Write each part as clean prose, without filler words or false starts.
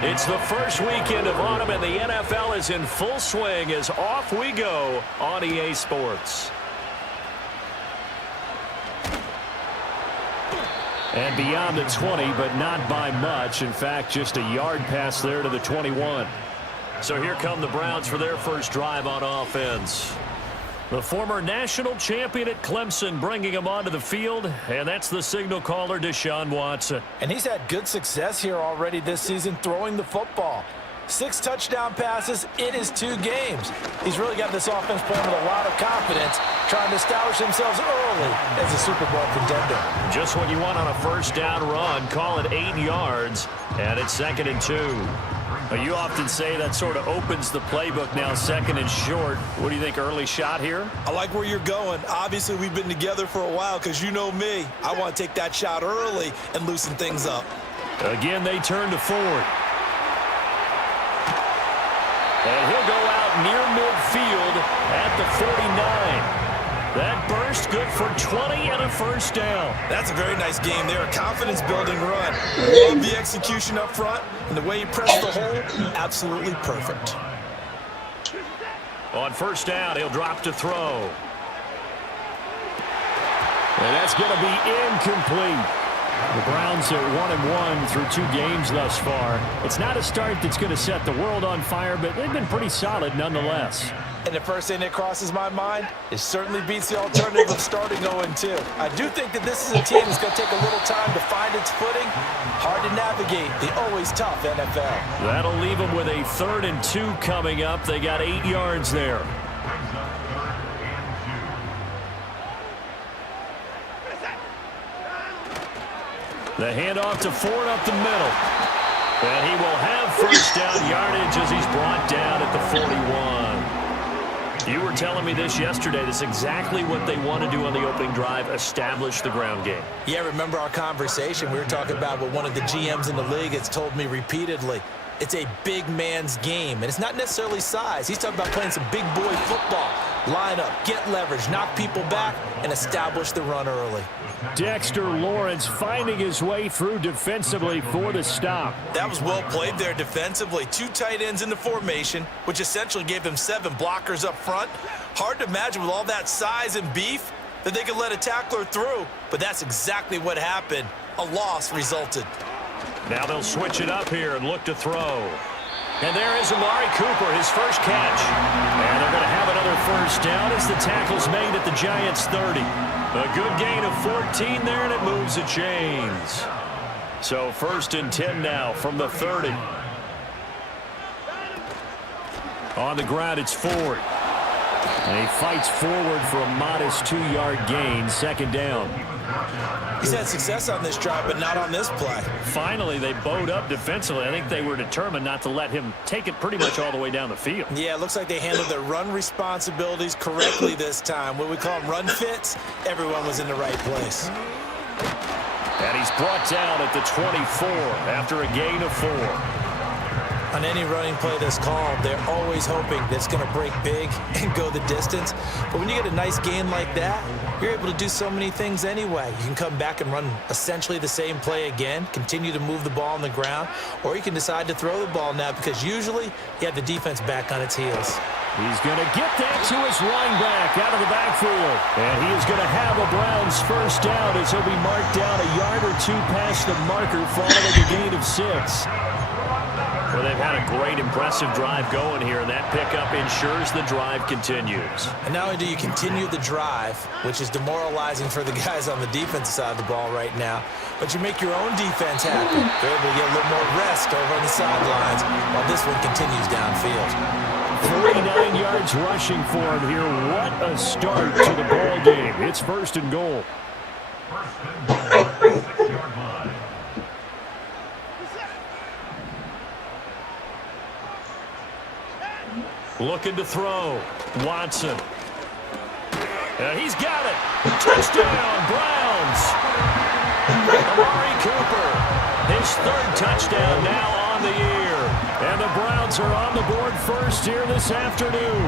It's the first weekend of autumn, and the NFL is in full swing as off we go on EA Sports. And beyond the 20, but not by much. In fact, just a yard pass there to the 21. So here come the Browns for their first drive on offense. The former national champion at Clemson bringing him onto the field, and that's the signal caller, Deshaun Watson. And he's had good success here already this season throwing the football. 6 touchdown passes in his 2 games. He's really got this offense playing with a lot of confidence, trying to establish themselves early as a Super Bowl contender. Just what you want on a first down run. Call it 8 yards, and it's 2nd and 2. You often say that sort of opens the playbook now, 2nd and short. What do you think, early shot here? I like where you're going. Obviously, we've been together for a while because you know me. I want to take that shot early and loosen things up. Again, they turn to Ford. And he'll go out near midfield at the 49. That burst good for 20 and a first down. That's a very nice game there. A confidence-building run. Love the execution up front, and the way he pressed the hole, absolutely perfect. On first down, he'll drop to throw. And that's going to be incomplete. The Browns are 1-1 through 2 games thus far. It's not a start that's going to set the world on fire, but they've been pretty solid nonetheless. And the first thing that crosses my mind, it certainly beats the alternative of starting 0-2. I do think that this is a team that's going to take a little time to find its footing. Hard to navigate the always tough NFL. That'll leave them with a 3rd and 2 coming up. They got 8 yards there. The handoff to Ford up the middle. And he will have first down yardage as he's brought down at the 41. You were telling me this yesterday. This is exactly what they want to do on the opening drive, establish the ground game. Yeah, remember our conversation? We were talking about what one of the GMs in the league has told me repeatedly. It's a big man's game, and it's not necessarily size. He's talking about playing some big boy football. Line up, get leverage, knock people back, and establish the run early. Dexter Lawrence finding his way through defensively for the stop. That was well played there defensively. 2 tight ends in the formation, which essentially gave them 7 blockers up front. Hard to imagine with all that size and beef that they could let a tackler through, but that's exactly what happened. A loss resulted. Now they'll switch it up here and look to throw. And there is Amari Cooper, his first catch. And they're going to have another first down as the tackle's made at the Giants' 30. A good gain of 14 there, and it moves the chains. So 1st and 10 now from the 30. On the ground, it's Ford. And he fights forward for a modest 2-yard gain, 2nd down. He's had success on this drive, but not on this play. Finally, they bowed up defensively. I think they were determined not to let him take it pretty much all the way down the field. Yeah, it looks like they handled their run responsibilities correctly this time. What we call them run fits, everyone was in the right place. And he's brought down at the 24 after a gain of 4. On any running play that's called, they're always hoping that it's going to break big and go the distance. But when you get a nice gain like that, you're able to do so many things anyway. You can come back and run essentially the same play again, continue to move the ball on the ground, or you can decide to throw the ball now because usually you have the defense back on its heels. He's going to get that to his linebacker out of the backfield. And he is going to have a Browns first down as he'll be marked down a yard or 2 past the marker following a gain of 6. Well, they've had a great, impressive drive going here, and that pickup ensures the drive continues. And not only do you continue the drive, which is demoralizing for the guys on the defensive side of the ball right now, but you make your own defense happy. They're able to get a little more rest over on the sidelines while this one continues downfield. 49 yards rushing for him here. What a start to the ball game. It's 1st and goal. Looking to throw. Watson. And he's got it. Touchdown, Browns. Amari Cooper. His 3rd touchdown now on the year. And the Browns are on the board first here this afternoon.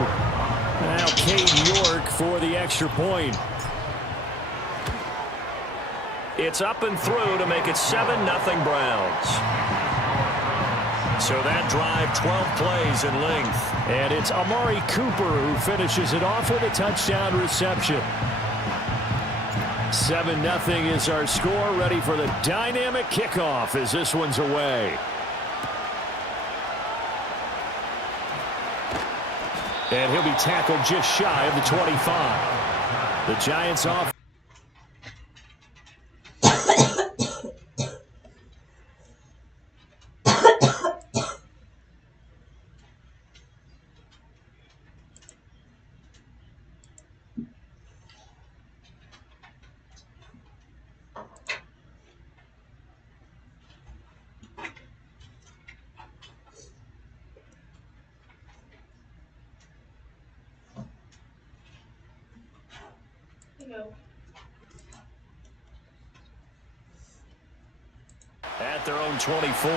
Now Cade York for the extra point. It's up and through to make it 7-0 Browns. So that drive, 12 plays in length. And it's Amari Cooper who finishes it off with a touchdown reception. 7-0 is our score, ready for the dynamic kickoff as this one's away. And he'll be tackled just shy of the 25. The Giants off. At their own 24.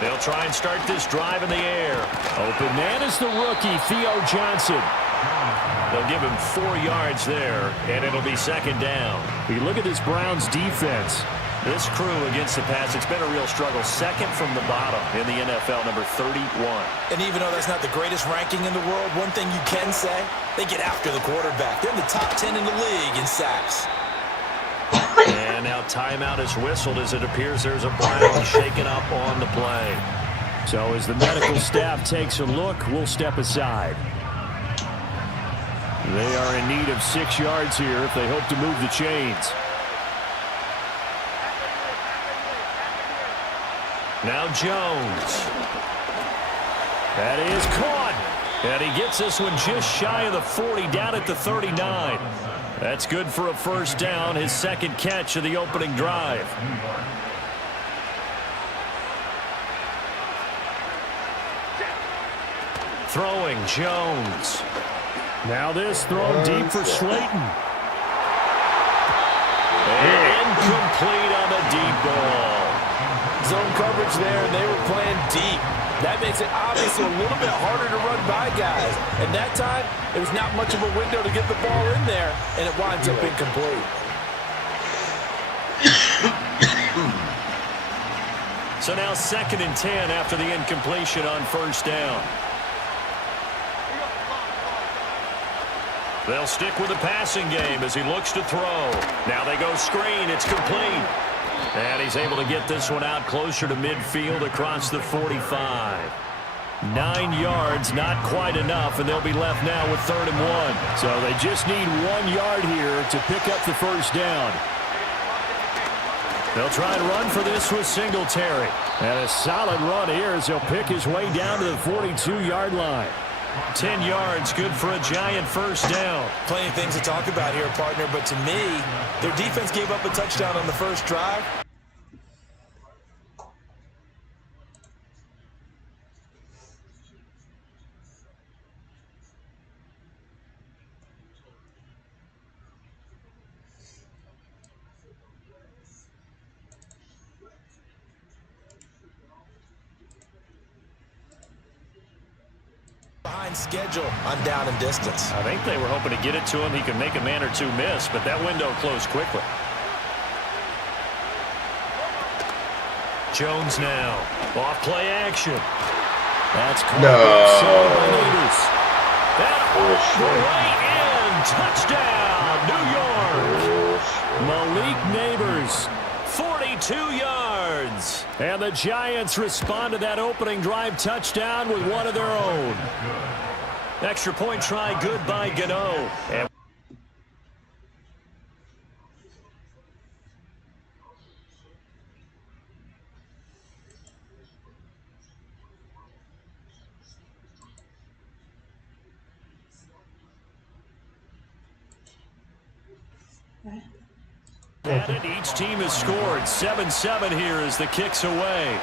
They'll try and start this drive in the air. Open man is the rookie, Theo Johnson. They'll give him 4 yards there, and it'll be second down. You look at this Browns defense. This crew against the pass, it's been a real struggle. Second from the bottom in the NFL, number 31. And even though that's not the greatest ranking in the world, one thing you can say, they get after the quarterback. They're in the top 10 in the league in sacks. And now timeout is whistled as it appears there's a Brown shaken up on the play. So as the medical staff takes a look, we'll step aside. They are in need of 6 yards here if they hope to move the chains. Now Jones. That is caught. And he gets this one just shy of the 40, down at the 39. That's good for a first down, his second catch of the opening drive. Throwing Jones. Now this thrown deep for Slayton. And incomplete on the deep ball. Zone coverage there, and they were playing deep. That makes it obviously a little bit harder to run by guys. And that time, it was not much of a window to get the ball in there, and it winds up incomplete. So now 2nd and 10 after the incompletion on first down. They'll stick with the passing game as he looks to throw. Now they go screen. It's complete. And he's able to get this one out closer to midfield across the 45. 9 yards, not quite enough, and they'll be left now with 3rd and 1. So they just need 1 yard here to pick up the first down. They'll try and run for this with Singletary. And a solid run here as he'll pick his way down to the 42-yard line. 10 yards, good for a Giant first down. Plenty of things to talk about here, partner, but to me, their defense gave up a touchdown on the first drive. Behind schedule on down and distance. I think they were hoping to get it to him. He could make a man or two miss, but that window closed quickly. Jones now. Off play action. That's caught. No. By Neighbors. That right in. Touchdown, New York. Malik Neighbors. 42 yards. And the Giants respond to that opening drive touchdown with one of their own. Extra point try good by Gano. And each team has scored 7-7 here as the kick's away.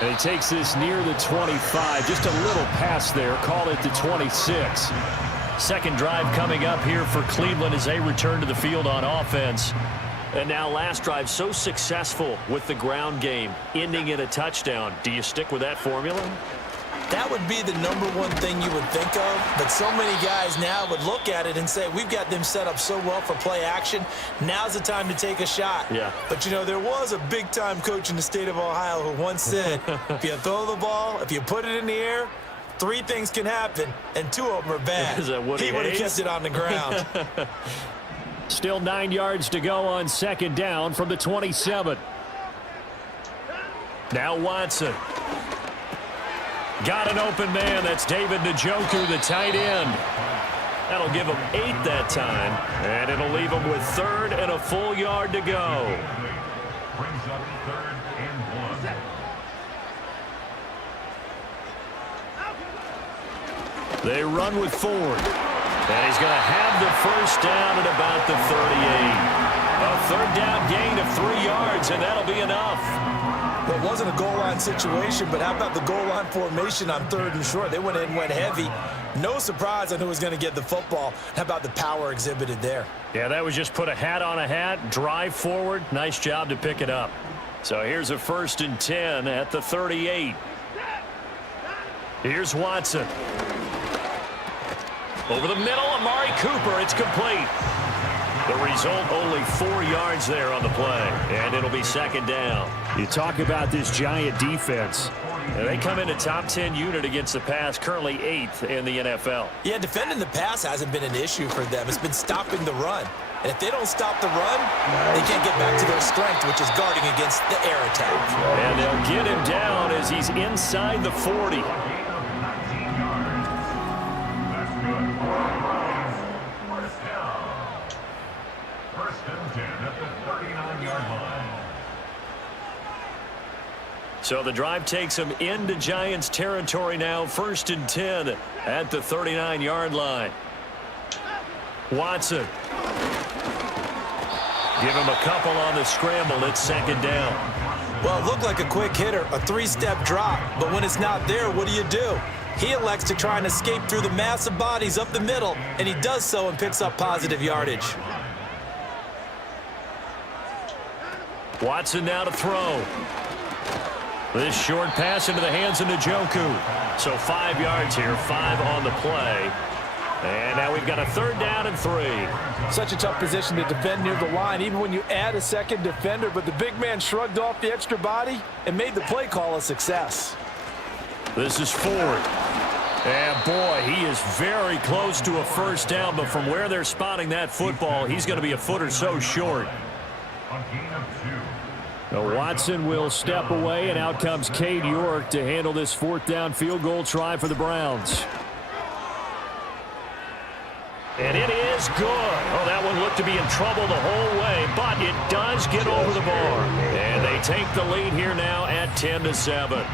And he takes this near the 25, just a little past there, call it the 26. Second drive coming up here for Cleveland as they return to the field on offense. And now last drive so successful with the ground game, ending in a touchdown. Do you stick with that formula? That would be the number one thing you would think of, but so many guys now would look at it and say, we've got them set up so well for play action, now's the time to take a shot. Yeah. But, you know, there was a big-time coach in the state of Ohio who once said, if you throw the ball, if you put it in the air, 3 things can happen, and 2 of them are bad. Is that Woody He would have Hayes? kept it on the ground. Still 9 yards to go on second down from the 27. Now Watson. Got an open man. That's David Njoku, the tight end. That'll give him 8 that time, and it'll leave him with 3rd and a full yard to go. Brings up 3rd and 1. They run with Ford. And he's going to have the first down at about the 38. A 3rd down gain of 3 yards, and that'll be enough. Well, it wasn't a goal line situation, but how about the goal line formation on 3rd and short? They went in, went heavy. No surprise on who was going to get the football. How about the power exhibited there? Yeah, that was just put a hat on a hat, drive forward. Nice job to pick it up. So here's a 1st and 10 at the 38. Here's Watson. Over the middle, Amari Cooper. It's complete. The result, only 4 yards there on the play, and it'll be 2nd down. You talk about this Giant defense. They come in a top 10 unit against the pass, currently 8th in the NFL. Yeah, defending the pass hasn't been an issue for them. It's been stopping the run. And if they don't stop the run, they can't get back to their strength, which is guarding against the air attack. And they'll get him down as he's inside the 40. So the drive takes him into Giants territory now. 1st and 10 at the 39-yard line. Watson. Give him a couple on the scramble. It's 2nd down. Well, it looked like a quick hitter, a 3-step drop. But when it's not there, what do? He elects to try and escape through the massive bodies up the middle, and he does so and picks up positive yardage. Watson now to throw. This short pass into the hands of Njoku. So 5 yards here, 5 on the play. And now we've got a 3rd down and 3. Such a tough position to defend near the line, even when you add a second defender. But the big man shrugged off the extra body and made the play call a success. This is Ford. And, boy, he is very close to a 1st down. But from where they're spotting that football, he's going to be a foot or so short. Now Watson will step away, and out comes Cade York to handle this 4th down field goal try for the Browns. And it is good. Oh, that one looked to be in trouble the whole way, but it does get over the bar. And they take the lead here now at 10-7.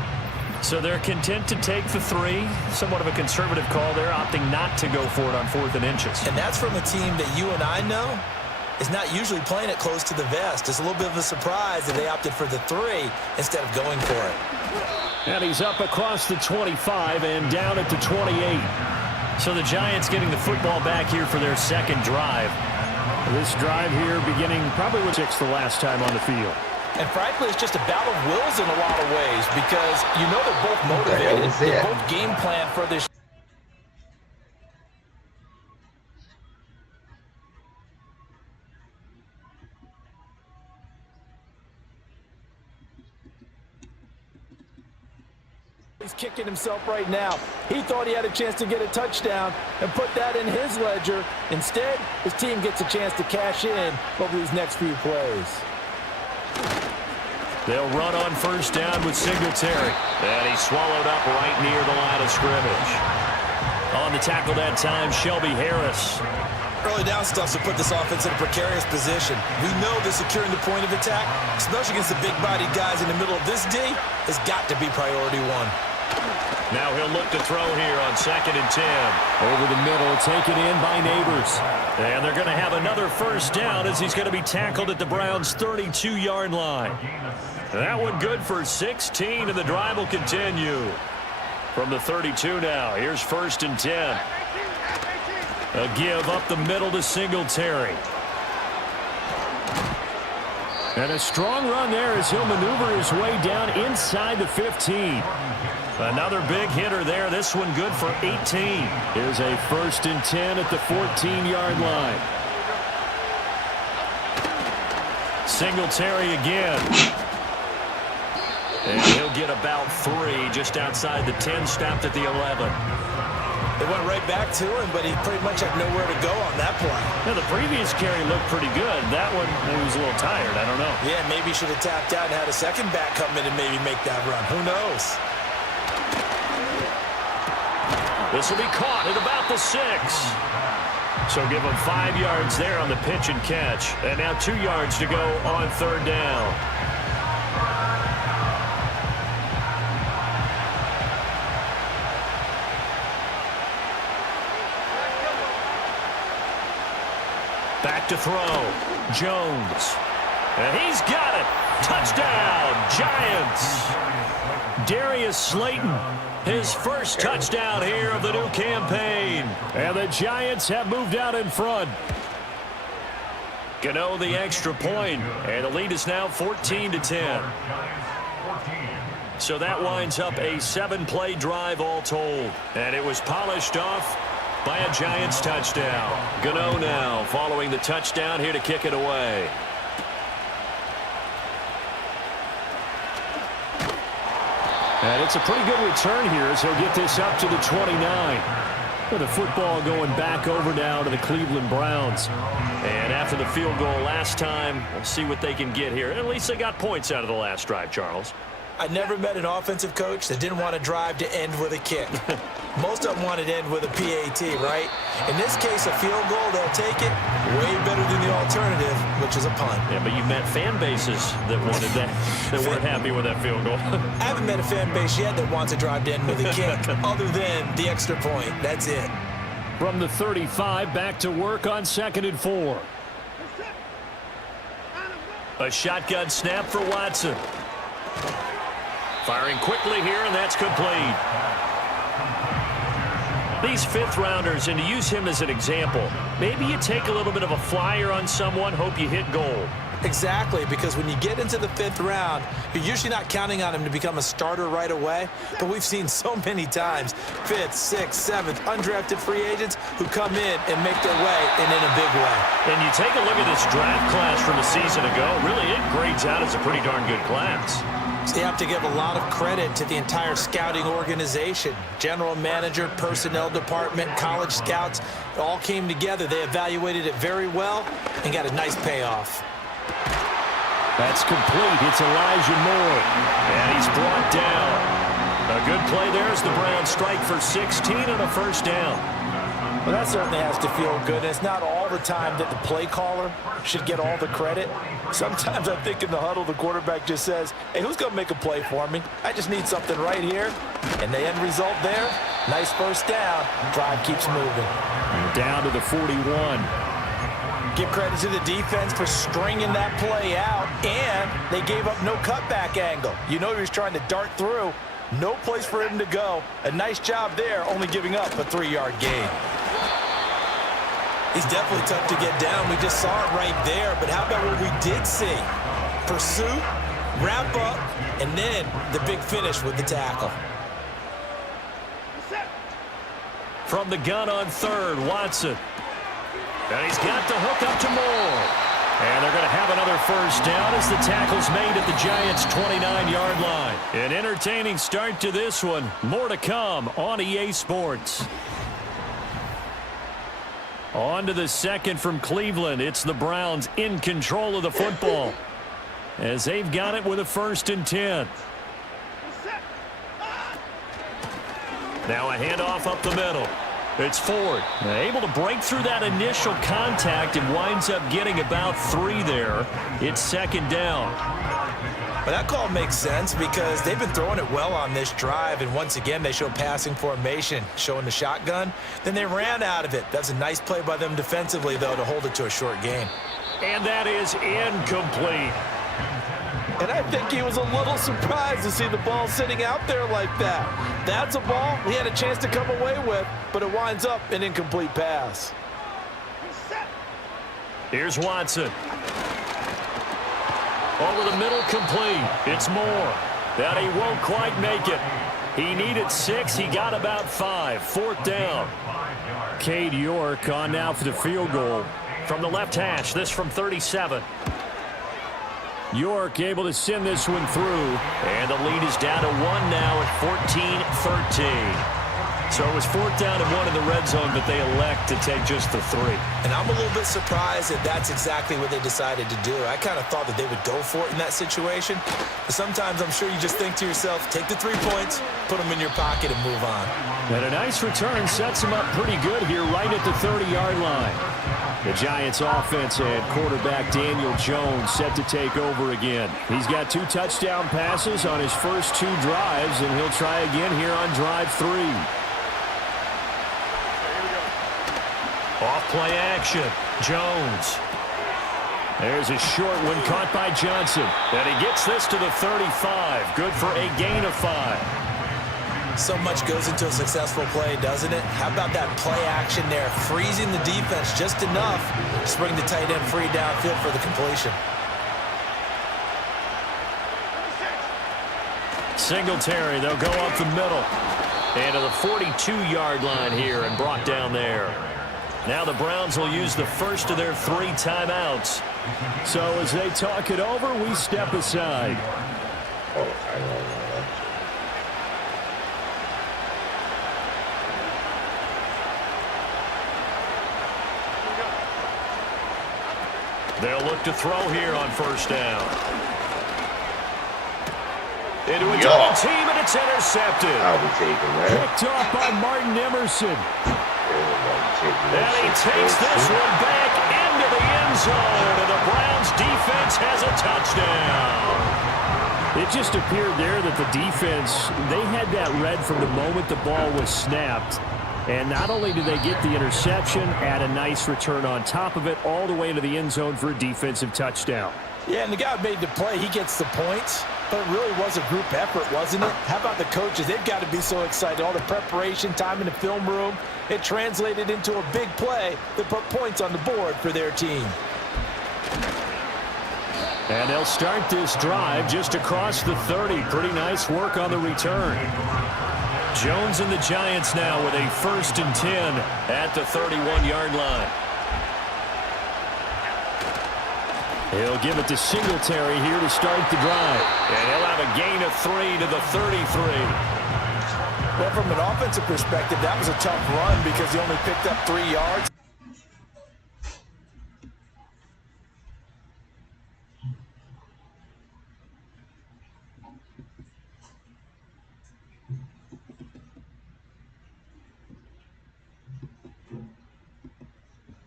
So they're content to take the 3. Somewhat of a conservative call there, opting not to go for it on 4th and inches. And that's from a team that you and I know is not usually playing it close to the vest. It's a little bit of a surprise that they opted for the 3 instead of going for it. And he's up across the 25 and down at the 28. So the Giants getting the football back here for their 2nd drive. This drive here beginning probably with 6 the last time on the field. And frankly, it's just a battle of wills in a lot of ways because you know they're both motivated. They both game plan for this. He's kicking himself right now. He thought he had a chance to get a touchdown and put that in his ledger. Instead, his team gets a chance to cash in over these next few plays. They'll run on 1st down with Singletary. And he's swallowed up right near the line of scrimmage. On the tackle that time, Shelby Harris. Early down stuff to put this offense in a precarious position. We know that securing the point of attack, especially against the big-bodied guys in the middle of this D, has got to be priority 1. Now he'll look to throw here on 2nd and 10. Over the middle, taken in by Neighbors. And they're going to have another 1st down as he's going to be tackled at the Browns' 32-yard line. That one good for 16, and the drive will continue. From the 32 now, here's 1st and 10. A give up the middle to Singletary. And a strong run there as he'll maneuver his way down inside the 15. Another big hitter there. This one good for 18. Here's a 1st and 10 at the 14-yard line. Singletary again. And he'll get about 3 just outside the 10, stopped at the 11. They went right back to him, but he pretty much had nowhere to go on that play. Now, the previous carry looked pretty good. That one, he was a little tired. I don't know. Yeah, maybe he should have tapped out and had a second back come in and maybe make that run. Who knows? This will be caught at about the 6. So give him 5 yards there on the pitch and catch. And now 2 yards to go on 3rd down. Back to throw. Jones. And he's got it. Touchdown, Giants. Darius Slayton, his first touchdown here of the new campaign. And the Giants have moved out in front. Gano the extra point, and the lead is now 14-10. So that winds up a 7-play drive all told. And it was polished off by a Giants touchdown. Gano now following the touchdown here to kick it away. And it's a pretty good return here as he'll get this up to the 29. With the football going back over now to the Cleveland Browns. And after the field goal last time, we'll see what they can get here. At least they got points out of the last drive, Charles. I never met an offensive coach that didn't want to drive to end with a kick. Most of them wanted to end with a PAT, right? In this case, a field goal, they'll take it way better than the alternative, which is a punt. Yeah, but you met fan bases that wanted that, that weren't happy with that field goal. I haven't met a fan base yet that wants to drive to end with a kick, other than the extra point. That's it. From the 35, back to work on 2nd and 4. A shotgun snap for Watson. Firing quickly here, and that's complete. These 5th-rounders, and to use him as an example, maybe you take a little bit of a flyer on someone, hope you hit goal. Exactly, because when you get into the 5th round, you're usually not counting on him to become a starter right away, but we've seen so many times 5th, 6th, 7th, undrafted free agents who come in and make their way, and in a big way. And you take a look at this draft class from a season ago, really it grades out as a pretty darn good class. So you have to give a lot of credit to the entire scouting organization. General manager, personnel department, college scouts, it all came together. They evaluated it very well and got a nice payoff. That's complete. It's Elijah Moore. And he's brought down. A good play there as the Browns strike for 16 on a 1st down. Well, that certainly has to feel good. And it's not all the time that the play caller should get all the credit. Sometimes I think in the huddle, the quarterback just says, hey, who's going to make a play for me? I just need something right here. And the end result there, nice 1st down. Drive keeps moving. Down to the 41. Give credit to the defense for stringing that play out. And they gave up no cutback angle. You know he was trying to dart through. No place for him to go. A nice job there, only giving up a 3-yard gain. He's definitely tough to get down. We just saw it right there. But how about what we did see? Pursuit, wrap up, and then the big finish with the tackle. From the gun on 3rd, Watson. And he's got the hook up to Moore. And they're going to have another 1st down as the tackle's made at the Giants' 29-yard line. An entertaining start to this one. More to come on EA Sports. On to the 2nd from Cleveland. It's the Browns in control of the football as they've got it with a 1st and 10. Now a handoff up the middle. It's Ford. Able to break through that initial contact and winds up getting about 3 there. It's 2nd down. But that call makes sense because they've been throwing it well on this drive, and once again they show passing formation, showing the shotgun. Then they ran out of it. That's a nice play by them defensively, though, to hold it to a short gain. And that is incomplete. And I think he was a little surprised to see the ball sitting out there like that. That's a ball he had a chance to come away with, but it winds up an incomplete pass. Over the middle, complete. It's Moore. That he won't quite make it. He needed 6. He got about 5. 4th down. Cade York on now for the field goal. From the left hash, this from 37. York able to send this one through. And the lead is down to 1 now at 14-13. So it was 4th down and 1 in the red zone, but they elect to take just the 3. And I'm a little bit surprised that that's exactly what they decided to do. I kind of thought that they would go for it in that situation. But sometimes I'm sure you just think to yourself, take the 3 points, put them in your pocket, and move on. And a nice return sets them up pretty good here right at the 30-yard line. The Giants offense and quarterback Daniel Jones set to take over again. He's got 2 touchdown passes on his first 2 drives, and he'll try again here on drive 3. Off play action. Jones. There's a short one caught by Johnson. And he gets this to the 35. Good for a gain of 5. So much goes into a successful play, doesn't it? How about that play action there? Freezing the defense just enough to bring the tight end free downfield for the completion. Singletary, they'll go up the middle. And to the 42-yard line here and brought down there. Now the Browns will use the first of their 3 timeouts. So as they talk it over, we step aside. They'll look to throw here on 1st down. Into a double team, and it's intercepted. I'll be taking that. Picked off by Martin Emerson. And he takes this one back into the end zone, and the Browns defense has a touchdown. It just appeared there that the defense, they had that read from the moment the ball was snapped. And not only did they get the interception, add a nice return on top of it, all the way to the end zone for a defensive touchdown. Yeah, and the guy who made the play, he gets the points. But it really was a group effort, wasn't it? How about the coaches? They've got to be so excited. All the preparation, time in the film room, it translated into a big play that put points on the board for their team. And they'll start this drive just across the 30. Pretty nice work on the return. Jones and the Giants now with a 1st and 10 at the 31-yard line. He'll give it to Singletary here to start the drive. And he'll have a gain of 3 to the 33. Well, from an offensive perspective, that was a tough run because he only picked up 3 yards.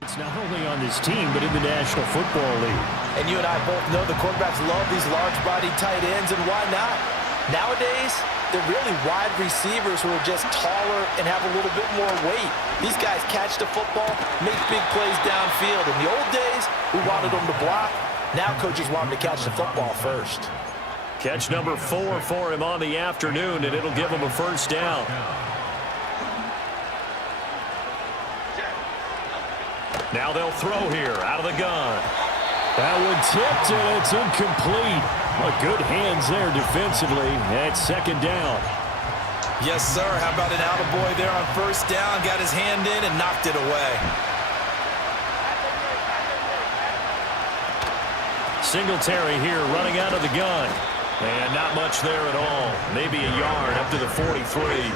It's not only on this team, but in the National Football League. And you and I both know the quarterbacks love these large-bodied tight ends, and why not? Nowadays, they're really wide receivers who are just taller and have a little bit more weight. These guys catch the football, make big plays downfield. In the old days, we wanted them to block. Now coaches want them to catch the football first. Catch number 4 for him on the afternoon, and it'll give him a 1st down. Now they'll throw here out of the gun. That one tipped, and it's incomplete. Well, good hands there defensively. That's 2nd down. Yes, sir. How about an attaboy there on 1st down? Got his hand in and knocked it away. Singletary here running out of the gun. And not much there at all. Maybe a yard up to the 43.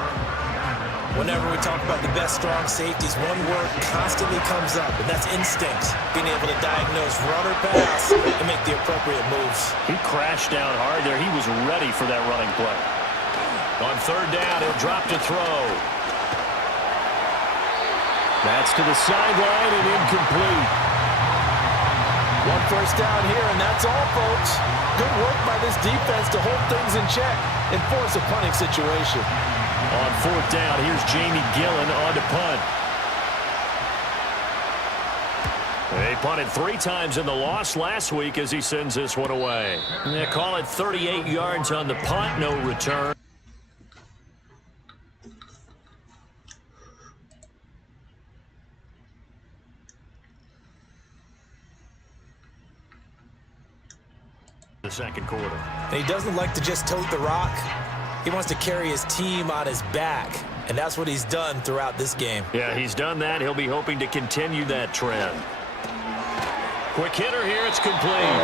Whenever we talk about the best strong safeties, one word constantly comes up, and that's instincts. Being able to diagnose run or pass and make the appropriate moves. He crashed down hard there. He was ready for that running play. On 3rd down, he'll drop to throw. That's to the sideline and incomplete. 1 first down here, and that's all, folks. Good work by this defense to hold things in check and force a punting situation. On 4th down, here's Jamie Gillen on to punt. They punted 3 times in the loss last week as he sends this one away. They call it 38 yards on the punt, no return. second quarter. And he doesn't like to just tote the rock. He wants to carry his team on his back, and that's what he's done throughout this game. Yeah, he's done that. He'll be hoping to continue that trend. Quick hitter here. It's complete.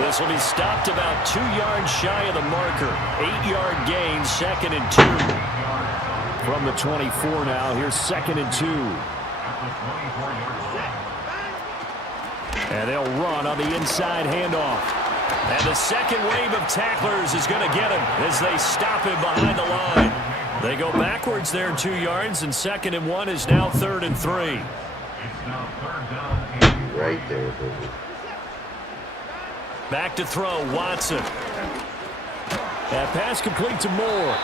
This will be stopped about 2 yards shy of the marker. 8-yard gain, 2nd and 2. From the 24 now, here's 2nd and 2. And they'll run on the inside handoff. And the second wave of tacklers is going to get him as they stop him behind the line. They go backwards there 2 yards, and 2nd and 1 is now 3rd and 3. It's now 3rd down and Right there, baby. Back to throw, Watson. That pass complete to Moore.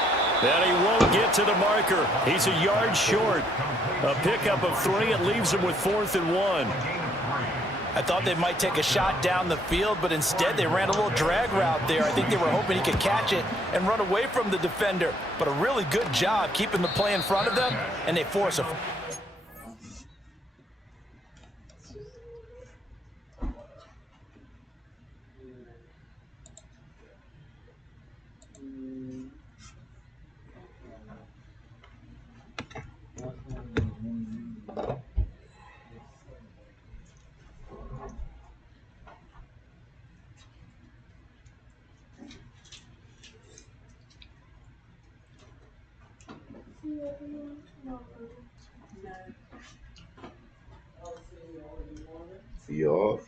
And he won't get to the marker. He's a yard short. A pickup of 3. It leaves him with 4th and 1. I thought they might take a shot down the field, but instead they ran a little drag route there. I think they were hoping he could catch it and run away from the defender. But a really good job keeping the play in front of them, and they force a You off?